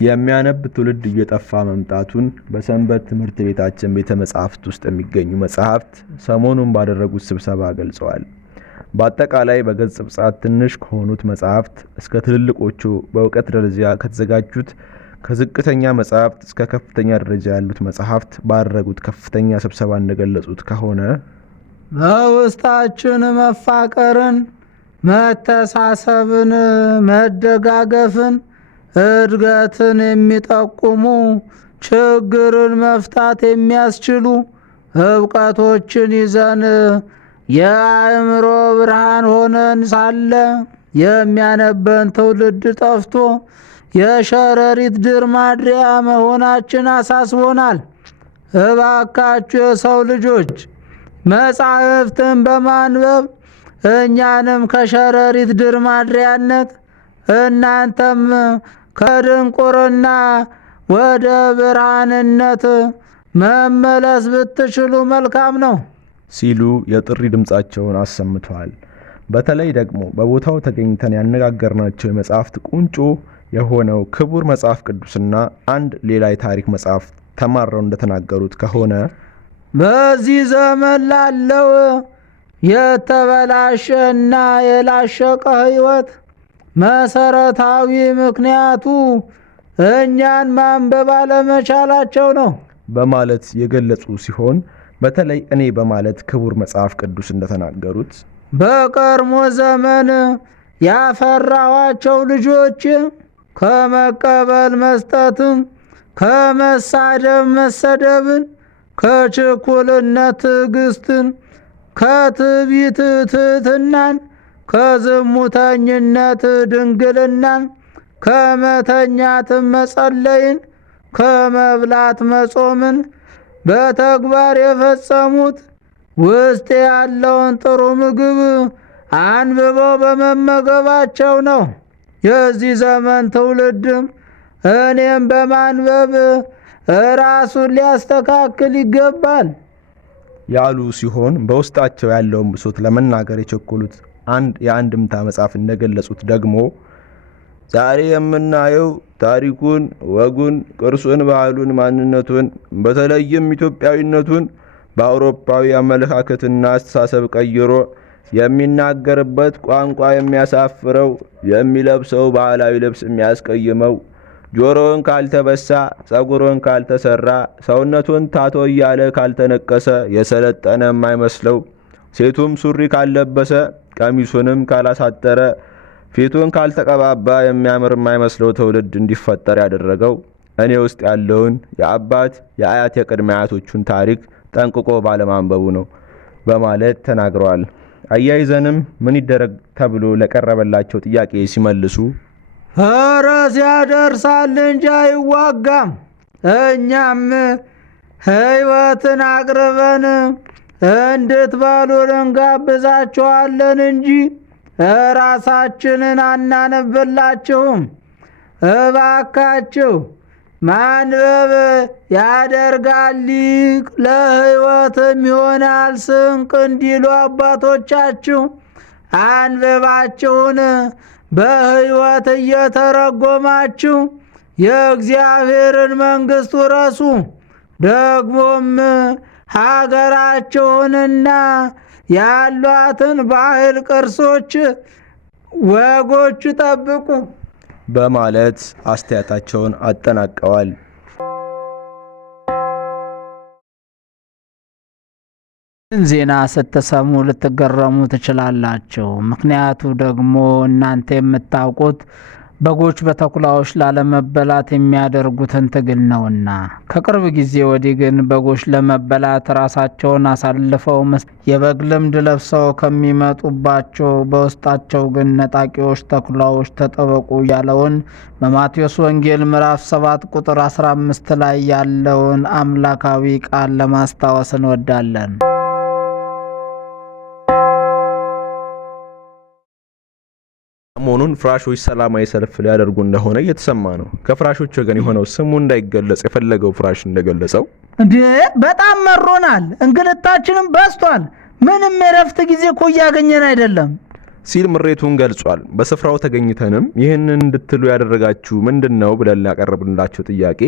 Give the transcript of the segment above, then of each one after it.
የሚያነብ ትውልድ እየጠፋ መምጣቱን በሰንበት ትምህርት ቤታችን ቤተ መጻሕፍት ውስጥ የሚገኙ መጻሕፍት ሰሞኑን ባደረጉት ስብሰባ ገልጸዋል። በአጠቃላይ በገጽ ብጻት ትንሽ ከሆኑት መጻሕፍት እስከ ትልልቆቹ በእውቀት ደረጃ ከተዘጋጁት ከዝቅተኛ መጻሕፍት እስከ ከፍተኛ ደረጃ ያሉት መጻሕፍት ባደረጉት ከፍተኛ ስብሰባ እንደገለጹት ከሆነ በውስጣችን መፋቀርን፣ መተሳሰብን፣ መደጋገፍን፣ እድገትን የሚጠቁሙ ችግርን መፍታት የሚያስችሉ እውቀቶችን ይዘን የአእምሮ ብርሃን ሆነን ሳለ የሚያነበን ትውልድ ጠፍቶ የሸረሪት ድር ማድሪያ መሆናችን አሳስቦናል። እባካችሁ የሰው ልጆች መጻሕፍትን በማንበብ እኛንም ከሸረሪት ድር ማድሪያነት እናንተም ከድንቁርና ወደ ብርሃንነት መመለስ ብትችሉ መልካም ነው ሲሉ የጥሪ ድምጻቸውን አሰምተዋል። በተለይ ደግሞ በቦታው ተገኝተን ያነጋገርናቸው የመጽሐፍት ቁንጮ የሆነው ክቡር መጽሐፍ ቅዱስና አንድ ሌላ የታሪክ መጽሐፍ ተማረው እንደተናገሩት ከሆነ በዚህ ዘመን ላለው የተበላሸና የላሸቀ ሕይወት መሰረታዊ ምክንያቱ እኛን ማንበብ አለመቻላቸው ነው በማለት የገለጹ ሲሆን በተለይ እኔ በማለት ክቡር መጽሐፍ ቅዱስ እንደተናገሩት በቀድሞ ዘመን ያፈራኋቸው ልጆች ከመቀበል መስጠትን፣ ከመሳደብ መሰደብን፣ ከችኩልነት ትዕግስትን፣ ከትዕቢት ትሕትናን፣ ከዝሙተኝነት ድንግልናን፣ ከመተኛት መጸለይን፣ ከመብላት መጾምን በተግባር የፈጸሙት ውስጥ ያለውን ጥሩ ምግብ አንብበው በመመገባቸው ነው። የዚህ ዘመን ትውልድም እኔም በማንበብ ራሱን ሊያስተካክል ይገባል ያሉ ሲሆን በውስጣቸው ያለውን ብሶት ለመናገር የቸኮሉት አንድ የአንድምታ መጽሐፍ እንደገለጹት ደግሞ ዛሬ የምናየው ታሪኩን፣ ወጉን፣ ቅርሱን፣ ባህሉን፣ ማንነቱን በተለይም ኢትዮጵያዊነቱን በአውሮፓዊ አመለካከትና አስተሳሰብ ቀይሮ የሚናገርበት ቋንቋ የሚያሳፍረው፣ የሚለብሰው ባህላዊ ልብስ የሚያስቀይመው፣ ጆሮውን ካልተበሳ፣ ጸጉሩን ካልተሰራ፣ ሰውነቱን ታቶ እያለ ካልተነቀሰ የሰለጠነ የማይመስለው፣ ሴቱም ሱሪ ካልለበሰ፣ ቀሚሱንም ካላሳጠረ፣ ፊቱን ካልተቀባባ የሚያምር የማይመስለው ትውልድ እንዲፈጠር ያደረገው እኔ ውስጥ ያለውን የአባት የአያት የቅድመ አያቶቹን ታሪክ ጠንቅቆ ባለማንበቡ ነው በማለት ተናግረዋል። አያይዘንም ምን ይደረግ ተብሎ ለቀረበላቸው ጥያቄ ሲመልሱ ፈረስ ያደርሳል እንጂ አይዋጋም፣ እኛም ሕይወትን አቅርበን እንድትበሉን እንጋብዛችኋለን እንጂ ራሳችንን አናነብላችሁም። እባካችሁ ማንበብ ያደርጋል ሊቅ ለሕይወትም ይሆናል ስንቅ እንዲሉ አባቶቻችሁ አንብባችሁን በሕይወት እየተረጎማችሁ የእግዚአብሔርን መንግሥት ውረሱ። ደግሞም ሀገራችሁንና ያሏትን ባህል፣ ቅርሶች፣ ወጎች ጠብቁ በማለት አስተያየታቸውን አጠናቀዋል። ዜና ስትሰሙ ልትገረሙ ትችላላችሁ። ምክንያቱ ደግሞ እናንተ የምታውቁት በጎች በተኩላዎች ላለመበላት የሚያደርጉትን ትግል ነውና። ከቅርብ ጊዜ ወዲህ ግን በጎች ለመበላት ራሳቸውን አሳልፈው የበግ ልምድ ለብሰው ከሚመጡባቸው በውስጣቸው ግን ነጣቂዎች ተኩላዎች ተጠበቁ ያለውን በማቴዎስ ወንጌል ምዕራፍ 7 ቁጥር 15 ላይ ያለውን አምላካዊ ቃል ለማስታወስ እንወዳለን። ሰሞኑን ፍራሾች ሰላማዊ ሰልፍ ሊያደርጉ እንደሆነ እየተሰማ ነው። ከፍራሾች ወገን የሆነው ስሙ እንዳይገለጽ የፈለገው ፍራሽ እንደገለጸው በጣም መሮናል፣ እንግልታችንም በስቷል፣ ምንም የረፍት ጊዜ እኮ እያገኘን አይደለም ሲል ምሬቱን ገልጿል። በስፍራው ተገኝተንም ይህንን እንድትሉ ያደረጋችሁ ምንድነው ብለን ያቀረብንላቸው ጥያቄ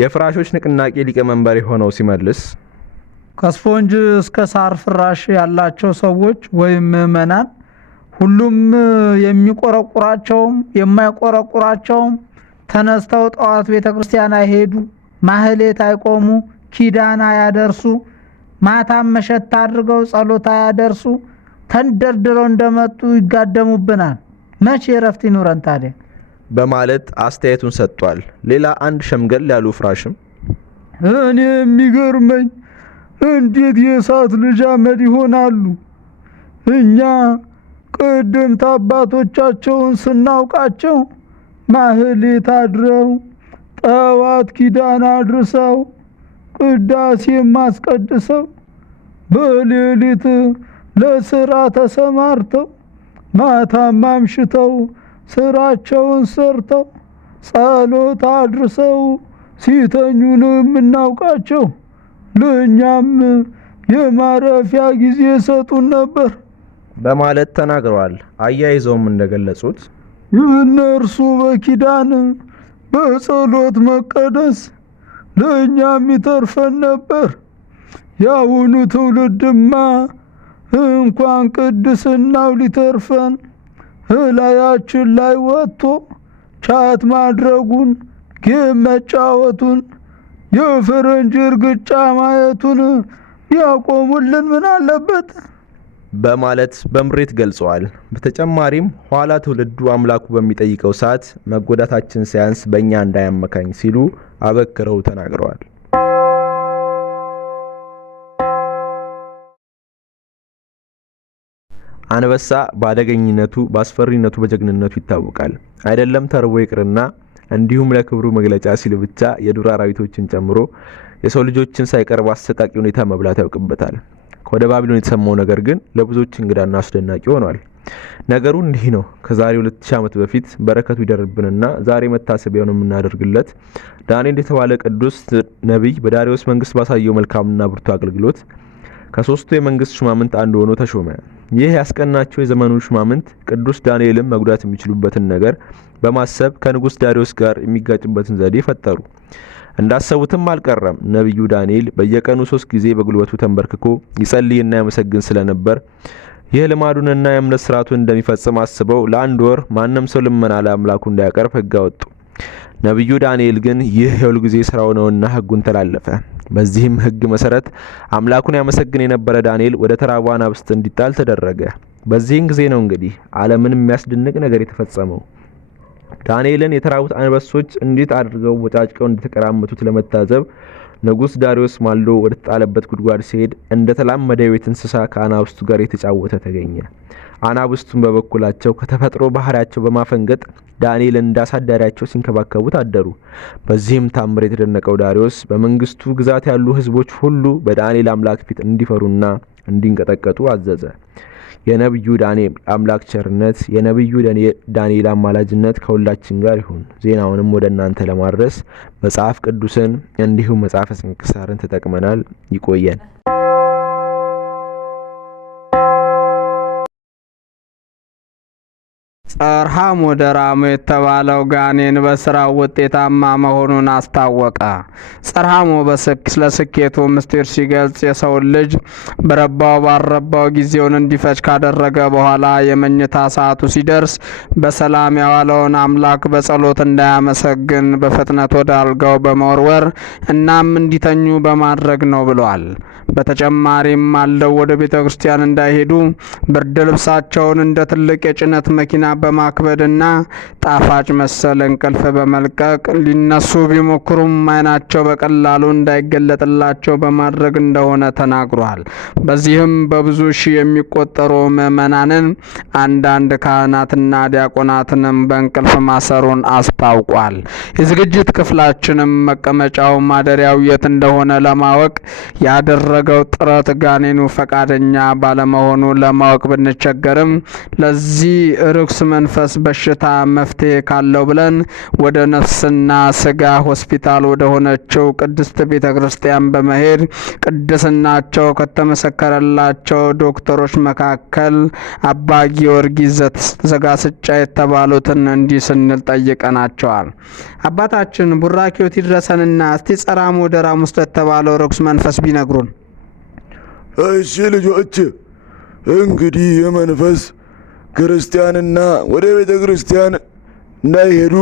የፍራሾች ንቅናቄ ሊቀመንበር የሆነው ሲመልስ ከስፖንጅ እስከ ሳር ፍራሽ ያላቸው ሰዎች ወይም ምዕመናን ሁሉም የሚቆረቁራቸውም የማይቆረቁራቸውም ተነስተው ጠዋት ቤተክርስቲያን አይሄዱ፣ ማህሌት አይቆሙ፣ ኪዳን አያደርሱ፣ ማታም መሸት አድርገው ጸሎት አያደርሱ፣ ተንደርድረው እንደመጡ ይጋደሙብናል። መቼ እረፍት ይኑረን ታዲያ? በማለት አስተያየቱን ሰጥቷል። ሌላ አንድ ሸምገል ያሉ ፍራሽም እኔ የሚገርመኝ እንዴት የእሳት ልጅ አመድ ይሆናሉ? እኛ ቀደምት አባቶቻቸውን ስናውቃቸው ማህሌት አድረው ጠዋት ኪዳን አድርሰው ቅዳሴ ማስቀድሰው በሌሊት ለስራ ተሰማርተው ማታም አምሽተው ስራቸውን ሰርተው ጸሎት አድርሰው ሲተኙ ነው የምናውቃቸው። ለእኛም የማረፊያ ጊዜ ሰጡን ነበር በማለት ተናግረዋል። አያይዘውም እንደገለጹት የእነርሱ በኪዳን በጸሎት መቀደስ ለእኛም ይተርፈን ነበር። የአሁኑ ትውልድማ እንኳን ቅድስናው ሊተርፈን እላያችን ላይ ወጥቶ ቻት ማድረጉን፣ ጌም መጫወቱን፣ የፈረንጅ እርግጫ ማየቱን ያቆሙልን ምን አለበት በማለት በምሬት ገልጸዋል። በተጨማሪም ኋላ ትውልዱ አምላኩ በሚጠይቀው ሰዓት መጎዳታችን ሳያንስ በእኛ እንዳያመካኝ ሲሉ አበክረው ተናግረዋል። አንበሳ በአደገኝነቱ በአስፈሪነቱ በጀግንነቱ ይታወቃል። አይደለም ተርቦ ይቅርና እንዲሁም ለክብሩ መግለጫ ሲል ብቻ የዱር አራዊቶችን ጨምሮ የሰው ልጆችን ሳይቀርብ አሰቃቂ ሁኔታ መብላት ያውቅበታል። ወደ ባቢሎን የተሰማው ነገር ግን ለብዙዎች እንግዳና አስደናቂ ሆኗል። ነገሩ እንዲህ ነው። ከዛሬ 2000 ዓመት በፊት በረከቱ ይደርብንና ዛሬ መታሰቢያውን የምናደርግለት ዳንኤል የተባለ ቅዱስ ነቢይ በዳሪዮስ መንግስት ባሳየው መልካምና ብርቱ አገልግሎት ከሶስቱ የመንግስት ሹማምንት አንዱ ሆኖ ተሾመ። ይህ ያስቀናቸው የዘመኑ ሹማምንት ቅዱስ ዳንኤልን መጉዳት የሚችሉበትን ነገር በማሰብ ከንጉስ ዳሪዮስ ጋር የሚጋጭበትን ዘዴ ፈጠሩ። እንዳሰቡትም አልቀረም። ነብዩ ዳንኤል በየቀኑ 3 ጊዜ በጉልበቱ ተንበርክኮ ይጸልይና ያመሰግን ስለነበር ይህ ልማዱንና የእምነት ስርዓቱን እንደሚፈጽም አስበው ለአንድ ወር ማንም ሰው ልመና ለአምላኩ እንዳያቀርብ ሕግ አወጡ። ነብዩ ዳንኤል ግን ይህ የሁል ጊዜ ስራው ነውና ሕጉን ተላለፈ። በዚህም ሕግ መሰረት አምላኩን ያመሰግን የነበረ ዳንኤል ወደ ተራቡ አናብስት እንዲጣል ተደረገ። በዚህን ጊዜ ነው እንግዲህ ዓለምን የሚያስደንቅ ነገር የተፈጸመው። ዳንኤልን የተራቡት አንበሶች እንዴት አድርገው ወጫጭቀው እንደተቀራመቱት ለመታዘብ ንጉስ ዳሪዮስ ማልዶ ወደ ተጣለበት ጉድጓድ ሲሄድ እንደተላመደ የቤት እንስሳ ከአናብስቱ ጋር የተጫወተ ተገኘ። አናብስቱን በበኩላቸው ከተፈጥሮ ባህሪያቸው በማፈንገጥ ዳንኤልን እንዳሳዳሪያቸው ሲንከባከቡት አደሩ። በዚህም ታምር የተደነቀው ዳሪዮስ በመንግስቱ ግዛት ያሉ ህዝቦች ሁሉ በዳንኤል አምላክ ፊት እንዲፈሩና እንዲንቀጠቀጡ አዘዘ። የነብዩ ዳንኤል አምላክ ቸርነት፣ የነብዩ ዳንኤል አማላጅነት ከሁላችን ጋር ይሁን። ዜናውንም ወደ እናንተ ለማድረስ መጽሐፍ ቅዱስን እንዲሁም መጽሐፈ ስንክሳርን ተጠቅመናል። ይቆየን። ጸርሃም ወደ ራሙ የተባለው ጋኔን በስራው ውጤታማ መሆኑን አስታወቀ። ጸርሃሙ ለስኬቱ ምስጢር ሲገልጽ የሰውን ልጅ በረባው ባልረባው ጊዜውን እንዲፈጅ ካደረገ በኋላ የመኝታ ሰዓቱ ሲደርስ በሰላም ያዋለውን አምላክ በጸሎት እንዳያመሰግን በፍጥነት ወደ አልጋው በመወርወር እናም እንዲተኙ በማድረግ ነው ብሏል። በተጨማሪም አለው ወደ ቤተ ክርስቲያን እንዳይሄዱ ብርድ ልብሳቸውን እንደ ትልቅ የጭነት መኪና በማክበድና ጣፋጭ መሰል እንቅልፍ በመልቀቅ ሊነሱ ቢሞክሩም ዓይናቸው በቀላሉ እንዳይገለጥላቸው በማድረግ እንደሆነ ተናግሯል። በዚህም በብዙ ሺህ የሚቆጠሩ ምዕመናንን አንዳንድ ካህናትና ዲያቆናትንም በእንቅልፍ ማሰሩን አስታውቋል። የዝግጅት ክፍላችንም መቀመጫው ማደሪያው የት እንደሆነ ለማወቅ ያደረገው ባደረገው ጥረት ጋኔኑ ፈቃደኛ ባለመሆኑ ለማወቅ ብንቸገርም ለዚህ ርኩስ መንፈስ በሽታ መፍትሄ ካለው ብለን ወደ ነፍስና ስጋ ሆስፒታል ወደ ሆነችው ቅድስት ቤተ ክርስቲያን በመሄድ ቅድስናቸው ከተመሰከረላቸው ዶክተሮች መካከል አባ ጊዮርጊስ ዘጋስጫ የተባሉትን እንዲህ ስንል ጠይቀናቸዋል። አባታችን ቡራኪዎት ይድረሰንና እስቲ ጸራሞ ደራም ውስጥ የተባለው ርኩስ መንፈስ ቢነግሩን። እሺ ልጆች፣ እንግዲህ የመንፈስ ክርስቲያንና ወደ ቤተ ክርስቲያን እንዳይሄዱ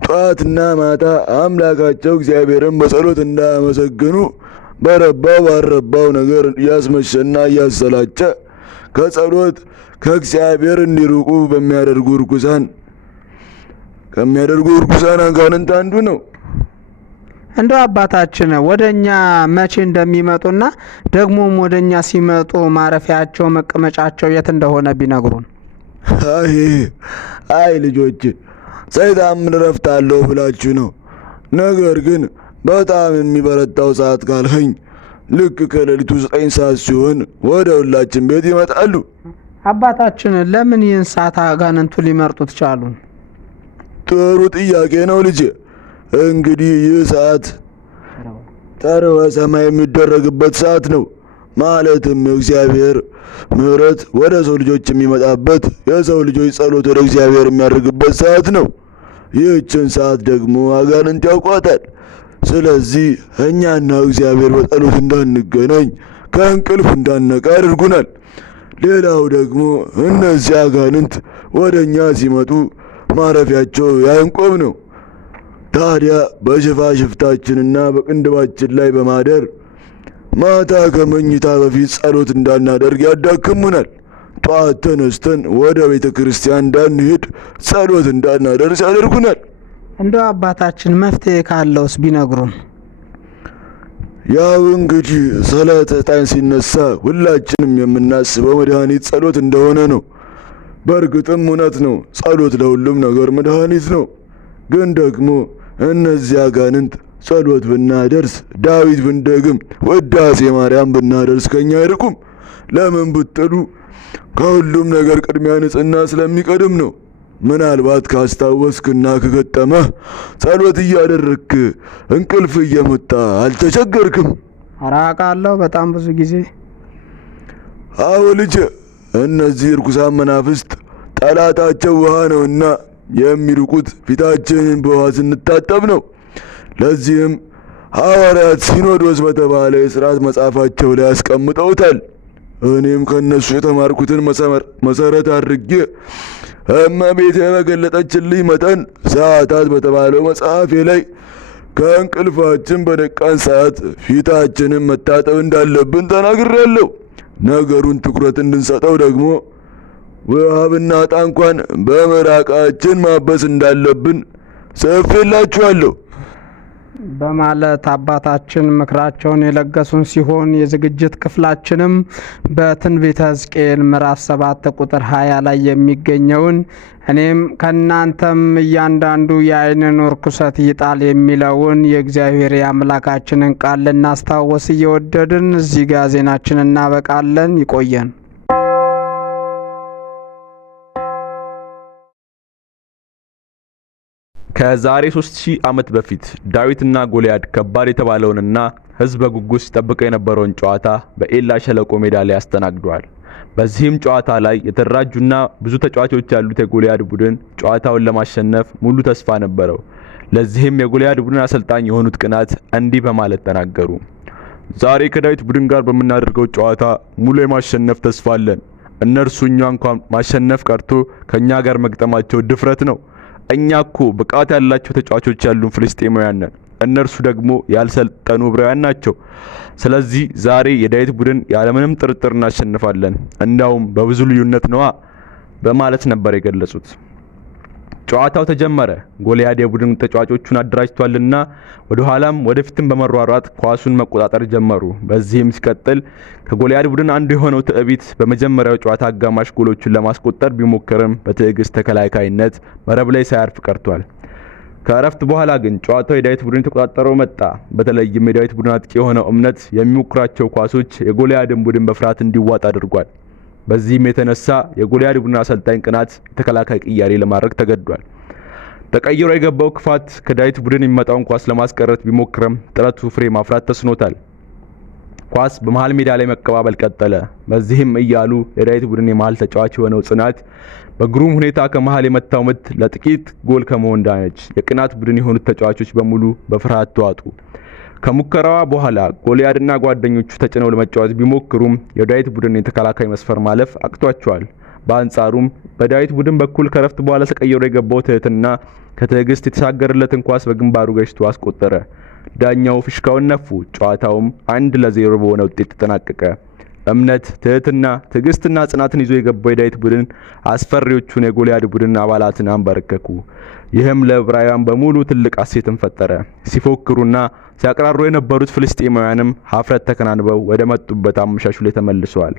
ጠዋትና ማታ አምላካቸው እግዚአብሔርን በጸሎት እንዳያመሰግኑ በረባው ባረባው ነገር እያስመሸና እያሰላቸ ከጸሎት ከእግዚአብሔር እንዲርቁ ከሚያደርጉ እርኩሳን አጋንንት አንዱ ነው። እንደው አባታችን ወደኛ መቼ እንደሚመጡና ደግሞም ወደኛ ሲመጡ ማረፊያቸው መቀመጫቸው የት እንደሆነ ቢነግሩን። አይ ልጆች፣ ሰይጣን ምን ረፍት አለው ብላችሁ ነው። ነገር ግን በጣም የሚበረታው ሰዓት ካልኸኝ ልክ ከሌሊቱ 9 ሰዓት ሲሆን ወደ ሁላችን ቤት ይመጣሉ። አባታችን ለምን ይህን ሰዓት አጋንንቱ ሊመርጡት ቻሉ? ጥሩ ጥያቄ ነው ልጄ። እንግዲህ ይህ ሰዓት ጠርበ ሰማይ የሚደረግበት ሰዓት ነው። ማለትም የእግዚአብሔር ምሕረት ወደ ሰው ልጆች የሚመጣበት፣ የሰው ልጆች ጸሎት ወደ እግዚአብሔር የሚያደርግበት ሰዓት ነው። ይህችን ሰዓት ደግሞ አጋንንት ያውቋታል። ስለዚህ እኛና እግዚአብሔር በጸሎት እንዳንገናኝ፣ ከእንቅልፍ እንዳነቃ ያደርጉናል። ሌላው ደግሞ እነዚህ አጋንንት ወደ እኛ ሲመጡ ማረፊያቸው ያንቆብ ነው። ታዲያ በሽፋሽፍታችንና በቅንድባችን ላይ በማደር ማታ ከመኝታ በፊት ጸሎት እንዳናደርግ ያዳክሙናል። ጠዋት ተነስተን ወደ ቤተ ክርስቲያን እንዳንሄድ፣ ጸሎት እንዳናደርስ ያደርጉናል። እንደው አባታችን መፍትሄ ካለውስ ቢነግሩን። ያው እንግዲህ ስለ ሰይጣን ሲነሳ ሁላችንም የምናስበው መድኃኒት ጸሎት እንደሆነ ነው። በእርግጥም እውነት ነው፣ ጸሎት ለሁሉም ነገር መድኃኒት ነው። ግን ደግሞ እነዚህ አጋንንት ጸሎት ብናደርስ፣ ዳዊት ብንደግም፣ ውዳሴ ማርያም ብናደርስ ከኛ አይርቁም። ለምን ብትሉ ከሁሉም ነገር ቅድሚያ ንጽሕና ስለሚቀድም ነው። ምናልባት ካስታወስክና ከገጠመህ ጸሎት እያደረግክ እንቅልፍ እየመጣ አልተቸገርክም? አራቃለሁ በጣም ብዙ ጊዜ። አዎ ልጄ፣ እነዚህ ርኩሳን መናፍስት ጠላታቸው ውሃ ነውና የሚርቁት ፊታችንን በውሃ ስንታጠብ ነው። ለዚህም ሐዋርያት ሲኖዶስ በተባለ የሥርዓት መጽሐፋቸው ላይ ያስቀምጠውታል። እኔም ከእነሱ የተማርኩትን መሰረት አድርጌ እመቤቴ በገለጠችልኝ መጠን ሰዓታት በተባለው መጽሐፌ ላይ ከእንቅልፋችን በነቃን ሰዓት ፊታችንን መታጠብ እንዳለብን ተናግሬያለሁ። ነገሩን ትኩረት እንድንሰጠው ደግሞ ውሃ ብናጣ እንኳን በምራቃችን ማበስ እንዳለብን ጽፌላችኋለሁ በማለት አባታችን ምክራቸውን የለገሱን ሲሆን የዝግጅት ክፍላችንም በትንቢተ ሕዝቅኤል ምዕራፍ 7 ቁጥር 20 ላይ የሚገኘውን እኔም ከእናንተም እያንዳንዱ የዓይንን ርኩሰት ይጣል የሚለውን የእግዚአብሔር የአምላካችንን ቃል ልናስታወስ እየወደድን እዚህ ጋር ዜናችን እናበቃለን። ይቆየን። ከዛሬ 3000 ዓመት በፊት ዳዊትና ጎልያድ ከባድ የተባለውንና ሕዝብ በጉጉት ሲጠብቀው የነበረውን ጨዋታ በኤላ ሸለቆ ሜዳ ላይ አስተናግዷል። በዚህም ጨዋታ ላይ የተደራጁና ብዙ ተጫዋቾች ያሉት የጎልያድ ቡድን ጨዋታውን ለማሸነፍ ሙሉ ተስፋ ነበረው። ለዚህም የጎልያድ ቡድን አሰልጣኝ የሆኑት ቅናት እንዲህ በማለት ተናገሩ። ዛሬ ከዳዊት ቡድን ጋር በምናደርገው ጨዋታ ሙሉ የማሸነፍ ተስፋ አለን። እነርሱ እኛ እንኳን ማሸነፍ ቀርቶ ከኛ ጋር መግጠማቸው ድፍረት ነው። እኛ እኮ ብቃት ያላቸው ተጫዋቾች ያሉን ፍልስጤማውያን ነን። እነርሱ ደግሞ ያልሰለጠኑ ዕብራውያን ናቸው። ስለዚህ ዛሬ የዳዊት ቡድን ያለምንም ጥርጥር እናሸንፋለን፣ እንዳውም በብዙ ልዩነት ነዋ በማለት ነበር የገለጹት። ጨዋታው ተጀመረ። ጎልያድ የቡድን ተጫዋቾቹን አደራጅቷልና ወደ ኋላም ወደፊትም በመሯሯጥ ኳሱን መቆጣጠር ጀመሩ። በዚህም ሲቀጥል ከጎልያድ ቡድን አንዱ የሆነው ትዕቢት በመጀመሪያው ጨዋታ አጋማሽ ጎሎቹን ለማስቆጠር ቢሞክርም በትዕግስት ተከላካይነት መረብ ላይ ሳያርፍ ቀርቷል። ከእረፍት በኋላ ግን ጨዋታው የዳዊት ቡድን የተቆጣጠረው መጣ። በተለይም የዳዊት ቡድን አጥቂ የሆነው እምነት የሚሞክራቸው ኳሶች የጎልያድን ቡድን በፍርሃት እንዲዋጥ አድርጓል። በዚህም የተነሳ የጎልያድ ቡድን አሰልጣኝ ቅናት የተከላካይ ቅያሬ ለማድረግ ተገዷል። ተቀይሮ የገባው ክፋት ከዳዊት ቡድን የሚመጣውን ኳስ ለማስቀረት ቢሞክርም ጥረቱ ፍሬ ማፍራት ተስኖታል። ኳስ በመሃል ሜዳ ላይ መቀባበል ቀጠለ። በዚህም እያሉ የዳዊት ቡድን የመሃል ተጫዋች የሆነው ጽናት በግሩም ሁኔታ ከመሃል የመታው ምት ለጥቂት ጎል ከመሆን ዳነች። የቅናት ቡድን የሆኑት ተጫዋቾች በሙሉ በፍርሃት ተዋጡ። ከሙከራዋ በኋላ ጎልያድና ጓደኞቹ ተጭነው ለመጫወት ቢሞክሩም የዳዊት ቡድን የተከላካይ መስፈር ማለፍ አቅቷቸዋል። በአንጻሩም በዳዊት ቡድን በኩል ከረፍት በኋላ ተቀይሮ የገባው ትህትና ከትዕግስት የተሻገረለትን ኳስ በግንባሩ ገጭቶ አስቆጠረ። ዳኛው ፊሽካውን ነፉ። ጨዋታውም 1-0 በሆነ ውጤት ተጠናቀቀ። እምነት፣ ትህትና፣ ትዕግስትና ጽናትን ይዞ የገባው የዳዊት ቡድን አስፈሪዎቹን የጎልያድ ቡድን አባላትን አንበረከኩ። ይህም ለዕብራውያን በሙሉ ትልቅ ሐሴትን ፈጠረ። ሲፎክሩና ሲያቀራሩ የነበሩት ፍልስጤማውያንም ሀፍረት ተከናንበው ወደ መጡበት አመሻሹ ላይ ተመልሰዋል።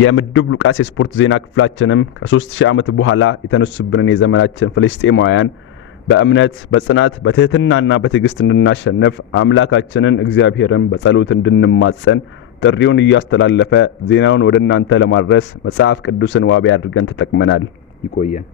የምድብ ሉቃስ የስፖርት ዜና ክፍላችንም ከ3000 ዓመት በኋላ የተነሱብንን የዘመናችን ፍልስጤማውያን በእምነት፣ በጽናት፣ በትህትናና በትዕግስት እንድናሸንፍ አምላካችንን እግዚአብሔርን በጸሎት እንድንማጸን ጥሪውን እያስተላለፈ ዜናውን ወደ እናንተ ለማድረስ መጽሐፍ ቅዱስን ዋቢ አድርገን ተጠቅመናል። ይቆየን።